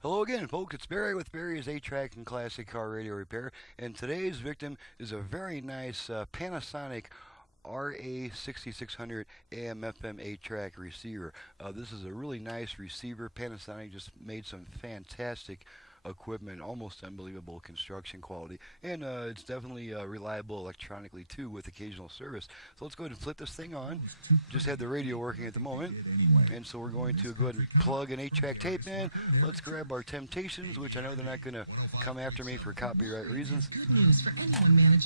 Hello again, folks. It's Barry with Barry's 8-Track and Classic Car Radio Repair, and today's victim is a very nice Panasonic RA6600 AM-FM 8-track receiver. This is a really nice receiver. Panasonic just made some fantastic equipment, almost unbelievable construction quality, and it's definitely reliable electronically too with occasional service. So let's go ahead and flip this thing on. Just had the radio working at the moment, and so we're going to go ahead and plug an 8-track tape in. Let's grab our Temptations, which I know they're not going to come after me for copyright reasons.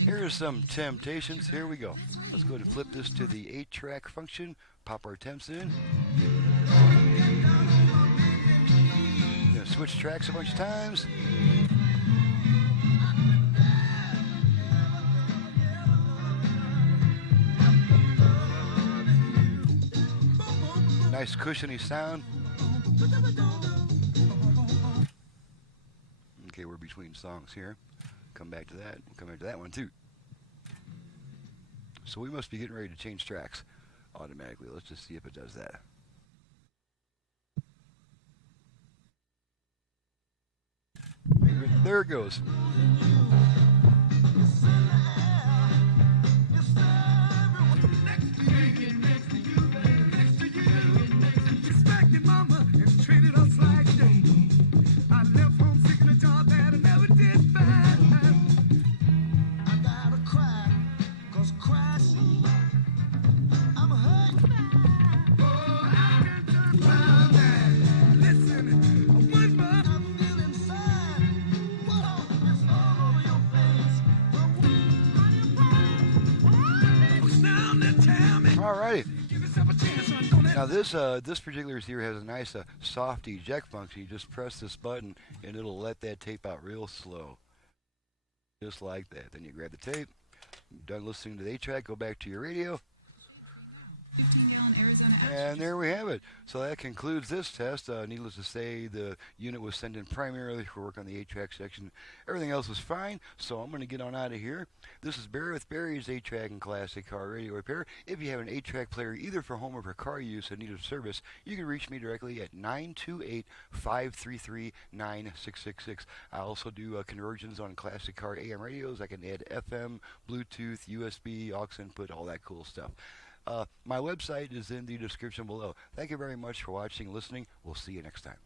Here's some Temptations. Here we go. Let's go ahead and flip this to the 8-track function. Pop our temps in. Switch tracks a bunch of times. Nice cushiony sound. Okay, we're between songs here. Come back to that. We'll come back to that one too. So we must be getting ready to change tracks automatically. Let's just see if it does that. There it goes. Alrighty. Now this particular receiver has a nice soft eject function. You just press this button and it'll let that tape out real slow. Just like that. Then you grab the tape. You're done listening to the 8-track. Go back to your radio. And there we have it. So that concludes this test. Needless to say, the unit was sent in primarily for work on the 8-track section. Everything else was fine, so I'm going to get on out of here. This is Barry with Barry's 8-Track and Classic Car Radio Repair. If you have an 8-track player either for home or for car use and need of service, you can reach me directly at 928-533-9666. I also do conversions on classic car AM radios. I can add FM, Bluetooth, USB, aux input, all that cool stuff. My website is in the description below. Thank you very much for watching and listening. We'll see you next time.